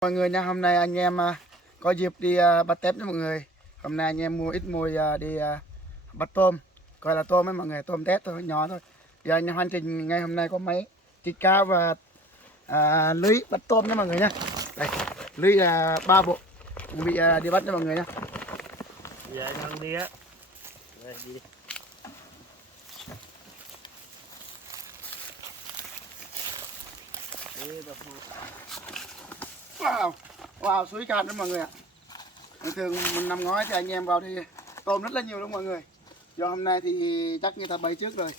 Mọi người nha, hôm nay anh em có dịp đi bắt tép nha mọi người. Hôm nay anh em mua ít mồi đi bắt tôm. Gọi là tôm ấy mọi người, tôm tép thôi, nhỏ thôi. Giờ anh em hành trình ngày hôm nay có máy kịch cao và lưới bắt tôm nha mọi người nha. Đây, lưới là 3 bộ chuẩn bị đi bắt nha mọi người nha. Giờ anh Hằng đi á. Đây, đi đi. Wow, wow, suối cạn đó mọi người ạ. Thường thường mình nằm ngói thì anh em vào thì tôm rất là nhiều luôn mọi người. Do hôm nay thì chắc người ta bày trước rồi.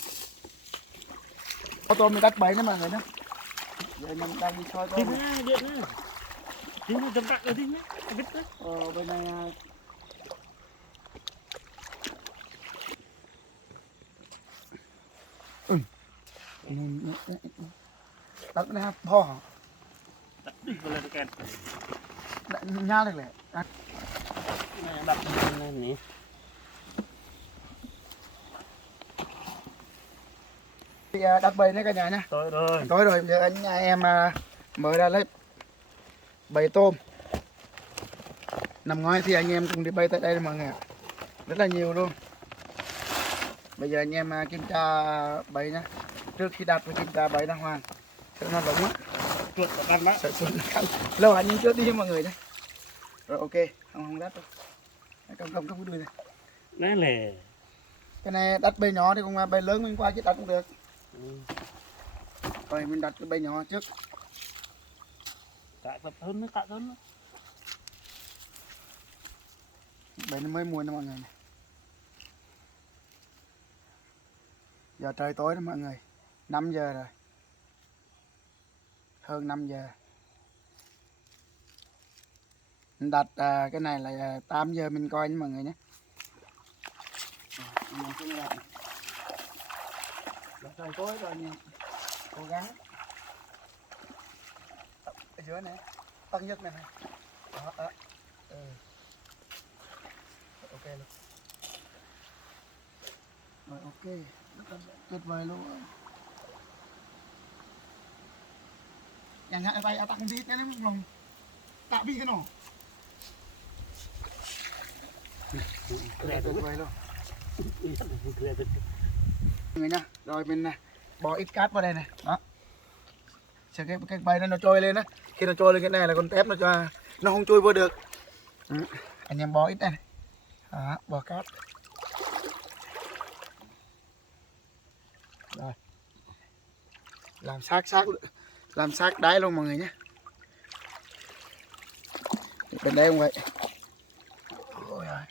Có tôm thì đắt bấy nữa mọi người nhé. Giờ anh em đang đi soi tôm. Đi nha, điện nha. Đi nha, tầm tặng rồi đi nhá. Vít đấy. Bên này đất này to Đặt đi vào lên kèn. nha được lẽ Đặt lên nè. thì đặt bầy đấy cả nhà nhá. Tối rồi. Tối rồi giờ anh nhà em mới ra lấy bầy tôm. Năm ngoái thì anh em cùng đi bay tại đây mọi người ạ, rất là nhiều luôn. Bây giờ anh em kiểm tra bầy nhá, trước khi đặt phải kiểm tra bầy đàng hoàng sợ nó lúng á, Chuột và căn đó. sợ chuột lâu anh em trước đi mọi người đấy. Rồi ok, không đắt đâu, cầm cầm cái đuôi này. Đấy lè. Cái này đặt bầy nhỏ thì cũng bầy lớn mình qua chứ đặt cũng được. Rồi mình đặt cái bầy nhỏ trước. Cạ tập hơn nữa, cạ hơn nữa. Bầy nó mới mua nè mọi người này. Giờ trời tối đó mọi người, 5 giờ rồi, hơn 5 giờ. Mình đặt cái này là 8 giờ mình coi nha mọi người nhé. Giờ trời tối rồi nha, cố gắng. Ở dưới này, tăng nhất này này. Đó, đó. Ok luôn. Rồi ok, rất là tuyệt vời luôn. Chẳng hạn tay tặng vít nhé, nó lòng tạo vít cái nổ. Tuyệt vời luôn. Người nha, rồi mình bỏ ít cát vào đây này, đó. Chờ cái bay nó trôi lên á, khi nó trôi lên cái này là con tép nó không trôi vô được. Anh em bỏ ít đây này. Đó, bỏ cát. Rồi. Làm xác đáy luôn mọi người nhé. Bên đây không vậy. Ôi ơi.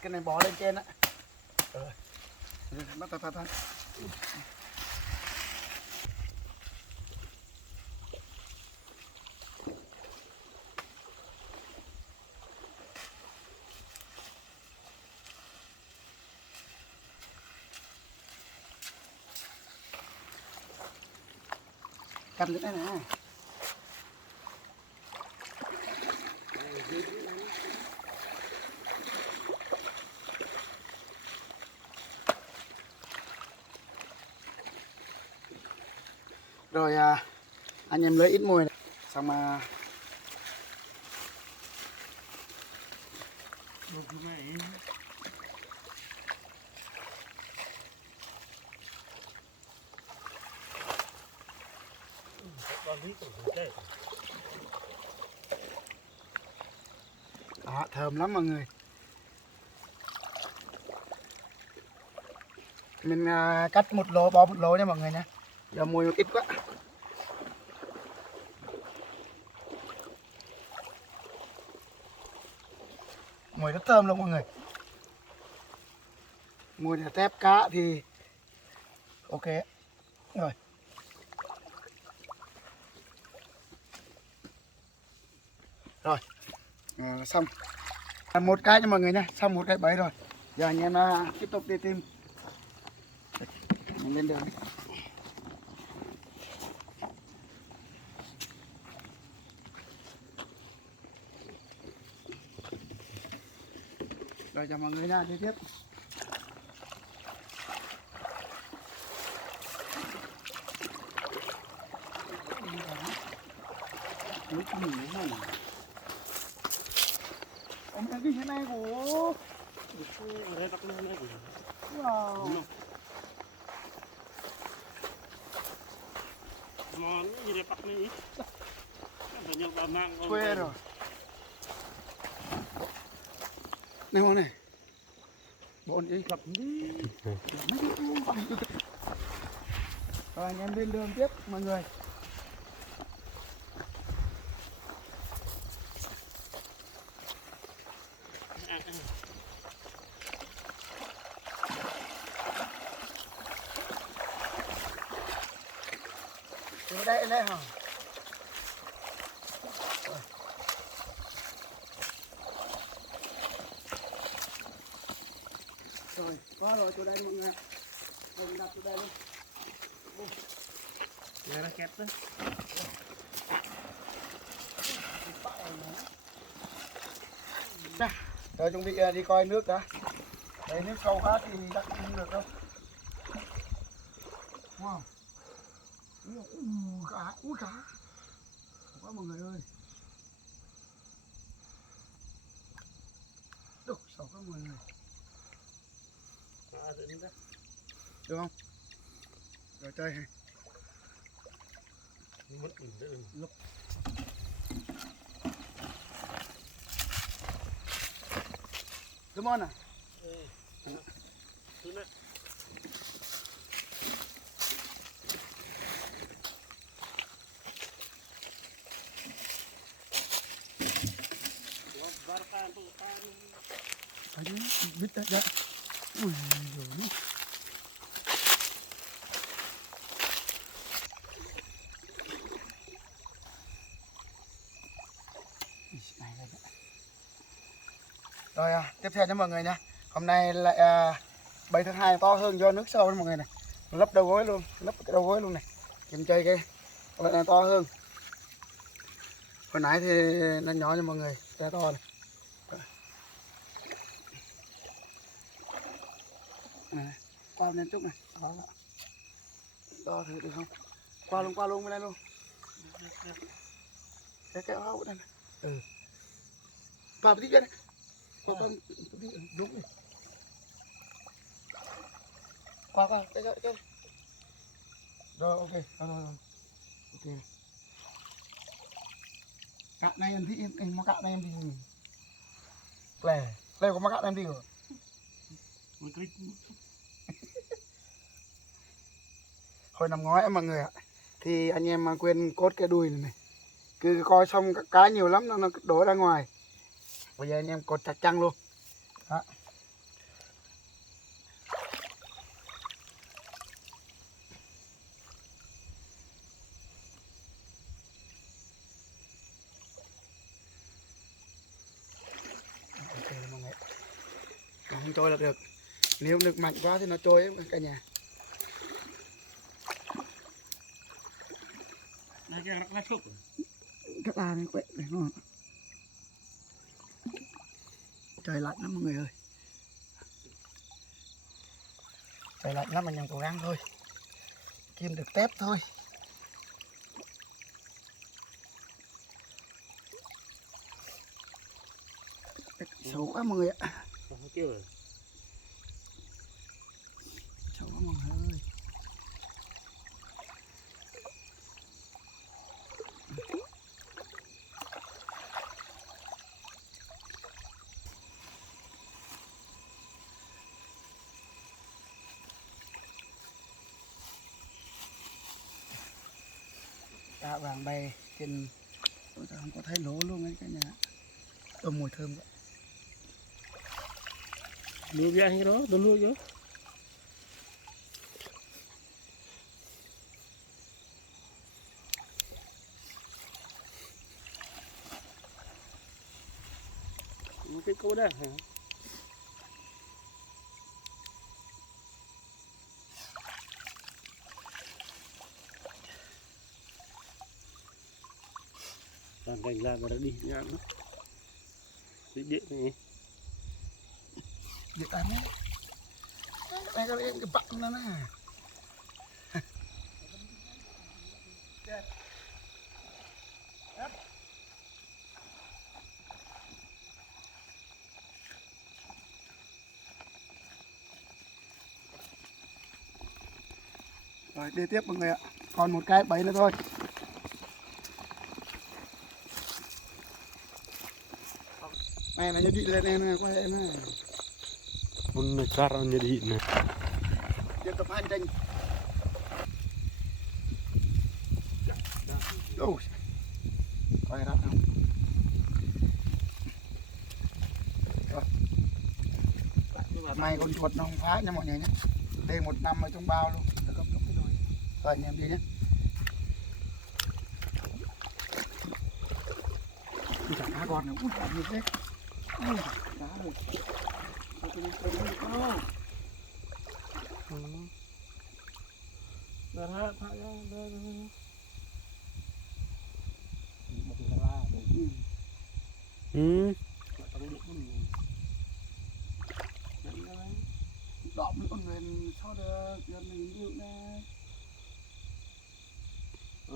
Cái này bỏ lên trên á. Bắt tay. Cầm cái này nè. Rồi anh em lấy ít mồi này. Xong mà đó, thơm lắm mọi người. Mình cắt một lỗ, bỏ một lỗ nha mọi người nha. Giờ mùi ít quá. Mùi rất thơm luôn mọi người. Mùi là tép cá thì ok. Rồi. Rồi. Xong. Một cái cho mọi người nha, xong một cái bẫy rồi. Giờ anh em tiếp tục đi tìm. Mình lên đường. Rồi chào mọi người nha, đi tiếp. lúc mình nó hẳn ông đang đi thế này của ở đây bắt nó này wow. ngon gì đây bắt này phải nhậu bà mang Quê rồi này hôm này bọn đi gặp đi rồi anh em lên đường tiếp mọi người. Ở đây hả? Rồi, qua rồi chỗ đây mọi người. Mình đặt chỗ đây luôn. Nghe nó kẹp đó. Rồi chuẩn bị đi coi nước đã. Đấy nước sâu quá thì chắc không được đâu. Wow. Cá, ui cá. Quá mọi người ơi. Được, sâu quá mọi người. Được không? Rồi chơi hay. Lúc. Đúng không à? Ayo, biết đã. Ui giời nó. Rồi tiếp theo cho mọi người nha. Hôm nay lại 7 tháng 2 to hơn do nước sâu đó mọi người này. Lấp đầu gối luôn, lấp cái đầu gối luôn này. Kiếm chơi cái lại là to hơn. Hồi nãy thì nó nhỏ cho mọi người, ra to này. Này, qua lên chút này. Đó. Đo thử được không? Qua luôn bên đây luôn. Cái áo đây này. Ừ. Vào tí kia này. Qua đúng rồi. Qua cái. Rồi ok, rồi. Ok. Cạn này em thì em mà cạn này em thì lẻ có mà cạn em thì rồi. Hồi năm ngoái mọi người ạ, thì anh em mà quên cốt cái đuôi này, cứ coi xong cá nhiều lắm nó đổ ra ngoài. Bây giờ anh em cột chặt chăng luôn. Đó. Ok mọi người. Không trôi là được. Nếu nước mạnh quá thì nó trôi ấy, cả nhà. Đây cái lá thuốc. Các la này quậy đấy ngon. Trời lạnh lắm mọi người ơi. Trời lạnh lắm, anh em cố gắng thôi. Kiếm được tép thôi. Xấu quá mọi người ạ. Không kêu rồi. Xấu quá mọi người ơi. Cá vàng bay trên, ôi trời, không có thấy lỗ luôn ấy cả nhà. Tôm mùi thơm vậy. Nuôi ra cái đó, tôi nuôi vô. Cái cô đó hả? Làm cảnh làm mà đã đi nhá nó. Điện này. Điện ăn ấy. Đây có cái bặn nó nè. Rồi đi tiếp mọi người ạ. Còn một cái bẫy nữa thôi. Này là đi lên em qua em này. Muốn cắt ăn như đi nè. Tiếp tục hành trình. Ôi. Coi ra không? May con chuột nó không phá nha mọi người nhé. Đây 1 năm ở trong bao luôn. Rồi anh em đi nhé. Chẳng cá con nữa, ui cá như thế. Ui cá rồi. Ừ. Đọm nữa con người sao được, giờ mình yêu nè.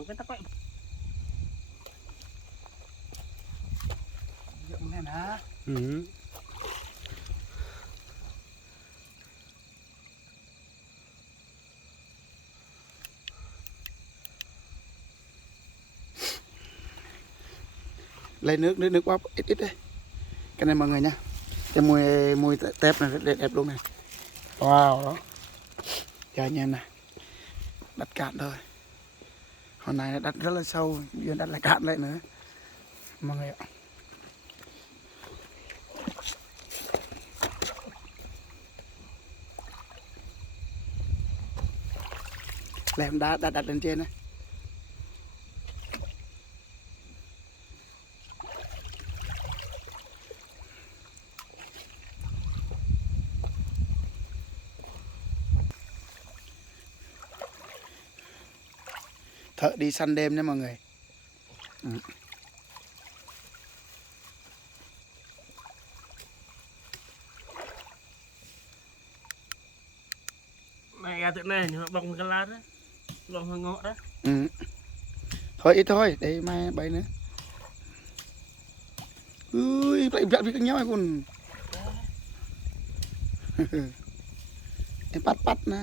Cái tắc vậy. Dựng này nè. Ừ. Lấy nước quá ít ít đây. Cái này mọi người nha. Cái mùi tép này rất đẹp luôn này. Wow đó. Chờ anh em này. Đặt cạn thôi. Hôm nay đặt rất là sâu, bây đặt lại cạn lại nữa. Mọi người ạ. Lem đá đặt lên trên này. Thợ đi săn đêm nha mọi người. Ừ. Này ra tự này nó bông cái lá đó. Bông hơi ngọ đó. Ừ. Thôi ít thôi, để mai bấy nữa. Ui, lại vặn với các nhau còn. Em bắt nè.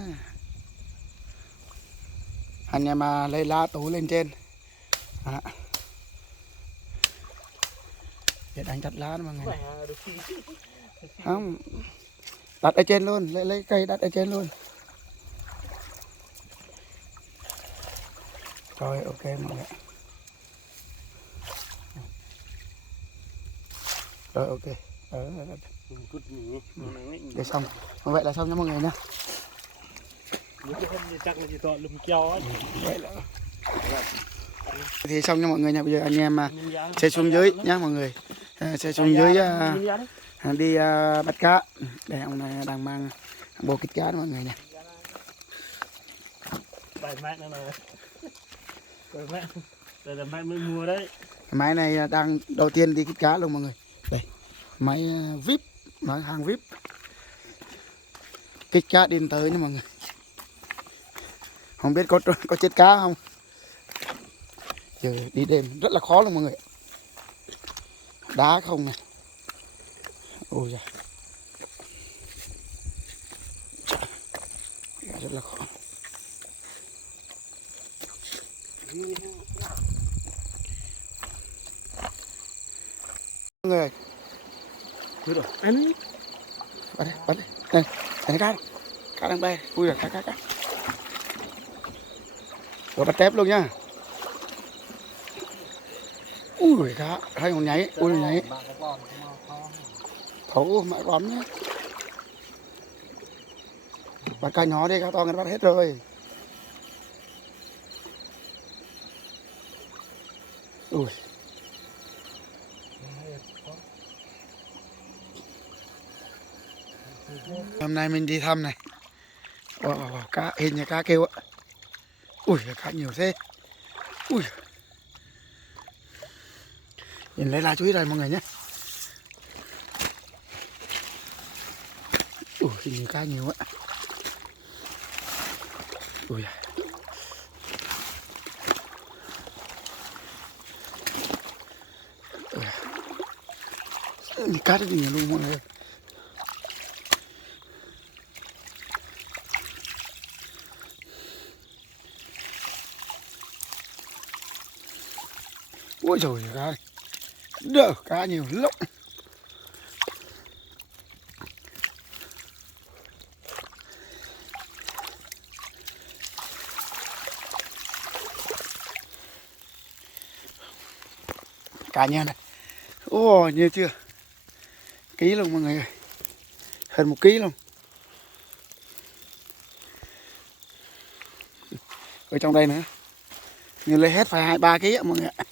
Anh em mà lấy lá tú lên trên. À. Để đánh chặt lá đó mọi người. Không. Đặt ở trên luôn, lấy cây đặt ở trên luôn. Rồi ok mọi người. Rồi ok. Để xong. Vậy là xong nha mọi người nha. Chắc là chỉ toàn lùm keo ấy. Vậy là thì xong nha mọi người nha. Bây giờ anh em sẽ xuống dưới nhá mọi người. Sẽ xuống dưới đi bắt cá. Đây ông này đang mang bộ kích cá đó mọi người nha. Bài mẹ nữa này. Bài mẹ. Đây là mẹ mới mua đấy. Máy này đang đầu tiên đi kích cá luôn mọi người. Đây. Máy VIP, máy hàng VIP. Kích cá đến tới nha mọi người. Không biết có chết cá không. Giờ đi đêm rất là khó luôn mọi người. Đá không này. Ôi giời. Rất là khó. Mọi người. Thôi rồi. Anh ấy. Bắt đây. Đây, đây cá. Cá đang bay. Ui giời, cá. Rồi bắt tép luôn nha. Ui cá, hai con nháy, ui nháy. Thấu mẹ con nhé. Bắt cá nhỏ đi, cá to người ta bắt hết rồi. Ui. Hôm nay mình đi thăm này. Wow, cá hình như cá kêu ạ. Ui cá nhiều thế. Ui. Nhìn lấy lá chuối đây mọi người nhé. Ui hình như cá nhiều ạ. Ui. Cá rất nhiều luôn mọi người. Ôi trời ơi, đỡ cá nhiều lắm. Cá nhiều này. Ồ, nhiều chưa? Ký luôn mọi người ơi. Hơn 1 ký luôn. Ở trong đây nữa. Như lấy hết phải 2-3 ký ạ mọi người ạ.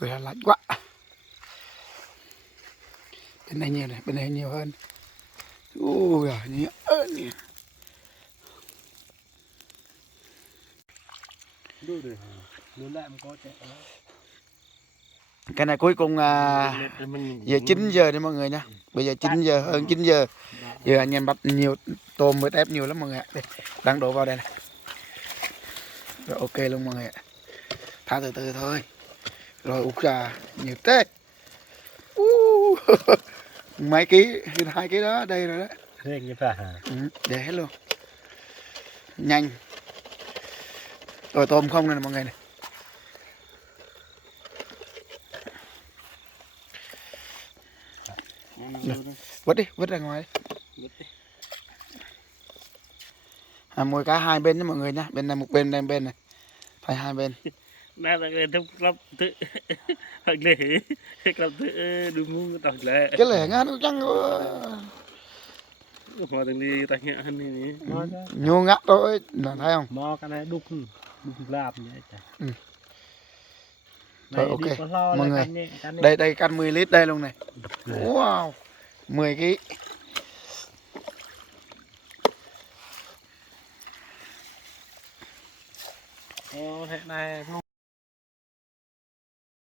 Ôi là lạnh quá. Bên này nhiều này, bên này nhiều hơn. Ui giời, nhiều ơn nè. Đưa rồi đưa lại có chạy Cái này cuối cùng giờ 9 giờ đi mọi người nha. Bây giờ 9 giờ, hơn 9 giờ. Giờ anh em bắt nhiều tôm với tép nhiều lắm mọi người ạ. Đây, đang đổ vào đây này. Rồi ok luôn mọi người ạ. Thả từ từ thôi. Rồi út ra nhiều tép. Mấy ký, 2 ký đó, đây rồi đó. thế như phải hả? Để hết luôn. Nhanh. Rồi tôm không này nè mọi người này. Vứt ra ngoài đi. Mồi cá hai bên đó mọi người nhá. Bên này một bên, bên này. Phải hai bên. Nãy là người thông lắm tự hoặc lệ làm tự đúng ngu tao lệ Cái lẻ ngán nó chăng mà từng đi tai nhẹ hơn này nhô ngắt thôi, là thấy không? mò cái này đục làm vậy chả Rồi ok mọi người, đây căn 10 lít đây luôn này. Wow, 10 kg. thế này